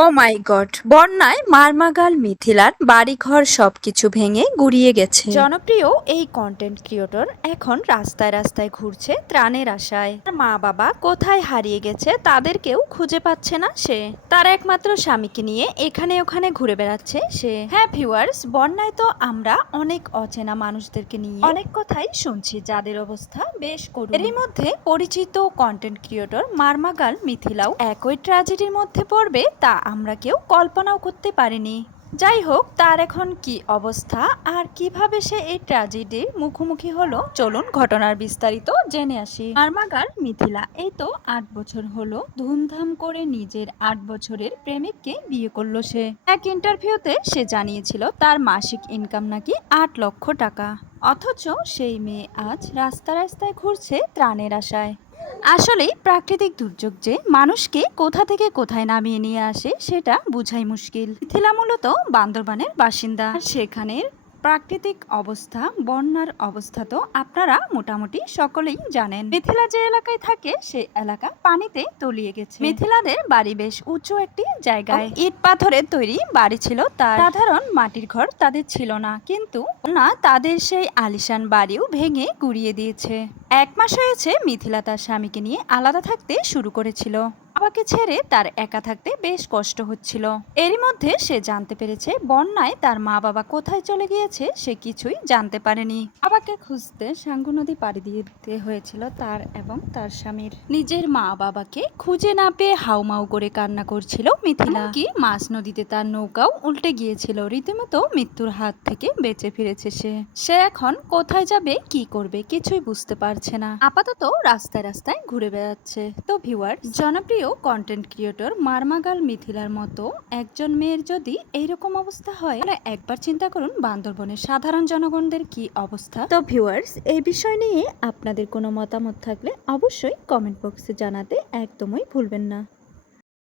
ও মাই god! বন্যায় মারমাগাল মিথিলার বাড়িঘর সবকিছু ভেঙে গুড়িয়ে গেছে। জনপ্রিয় এই কন্টেন্ট ক্রিয়েটর এখন রাস্তায় রাস্তায় ঘুরছে ত্রাণের আশায়। তার মা বাবা কোথায় হারিয়ে গেছে তাদেরকেও খুঁজে পাচ্ছে না সে। তার একমাত্র স্বামীকে নিয়ে এখানে ওখানে ঘুরে বেড়াচ্ছে সে। হ্যাঁ ভিউয়ার্স, বন্যায় তো আমরা অনেক অচেনা মানুষদেরকে নিয়ে অনেক কথাই শুনছি যাদের অবস্থা বেশ করুণ। এরই মধ্যে পরিচিত কন্টেন্ট ক্রিয়েটর মারমাগাল মিথিলাও একই ট্র্যাজেডির মধ্যে পড়বে তা আমরা কেউ কল্পনাও করতে পারিনি। যাই হোক, তার এখন কি অবস্থা আর কিভাবে সে এই ট্র্যাজেডির মুখোমুখি হলো, চলুন ঘটনার বিস্তারিত জেনে আসি। মারমাগাল মিথিলা এই তো ৮ বছর হলো ধুমধাম করে নিজের ৮ বছরের প্রেমিককে বিয়ে করলো সে। এক ইন্টারভিউতে সে জানিয়েছিল তার মাসিক ইনকাম নাকি ৮ লক্ষ টাকা। অথচ সেই মেয়ে আজ রাস্তা রাস্তায় ঘুরছে ত্রাণের আশায়। আসলেই প্রাকৃতিক দুর্যোগ যে মানুষকে কোথা থেকে কোথায় নামিয়ে নিয়ে আসে সেটা বোঝাই মুশকিল। মিথিলা মূলত বান্দরবানের বাসিন্দা। সেখানের প্রাকৃতিক অবস্থা, বন্যার অবস্থা তো আপনারা মোটামুটি সকলেই জানেন। মিথিলা যে এলাকায় থাকে সে এলাকা পানিতে তলিয়ে গেছে। মিথিলাদের বাড়ি বেশ উঁচু একটি জায়গায়, ইট পাথরের তৈরি বাড়ি ছিল তার। সাধারণ মাটির ঘর তাদের ছিল না, কিন্তু না, তাদের সেই আলিশান বাড়িও ভেঙে গুড়িয়ে দিয়েছে। ১ মাস হয়েছে মিথিলা তার স্বামীকে নিয়ে আলাদা থাকতে শুরু করেছিল। বাবাকে ছেড়ে তার একা থাকতে বেশ কষ্ট হচ্ছিল। এরই মধ্যে সে জানতে পেরেছে বন্যায় তার মা বাবা কোথায় চলে গিয়েছে সে কিছুই জানতে পারেনি। বাবাকে খুঁজতে সাঙ্গু নদী পাড়ি দিতে হয়েছিল তার এবং তার স্বামীর। নিজের মা বাবাকে খুঁজে না পেয়ে হাউমাউ করে কান্না করছিল মিথিলা। কি মাঝ নদীতে তার নৌকাও উল্টে গিয়েছিল। রীতিমতো মৃত্যুর হাত থেকে বেঁচে ফিরেছে সে এখন কোথায় যাবে, কি করবে কিছুই বুঝতে পারছে না। আপাতত রাস্তায় রাস্তায় ঘুরে বেড়াচ্ছে। তো ভিউয়ার, জনপ্রিয় কন্টেন্ট ক্রিয়েটর মারমাগাল মিথিলার মতো একজন মেয়ের যদি এইরকম অবস্থা হয়, তাহলে একবার চিন্তা করুন বান্দরবনের সাধারণ জনগণদের কি অবস্থা। তো ভিউয়ার্স, এই বিষয় নিয়ে আপনাদের কোনো মতামত থাকলে অবশ্যই কমেন্ট বক্সে জানাতে একদমই ভুলবেন না।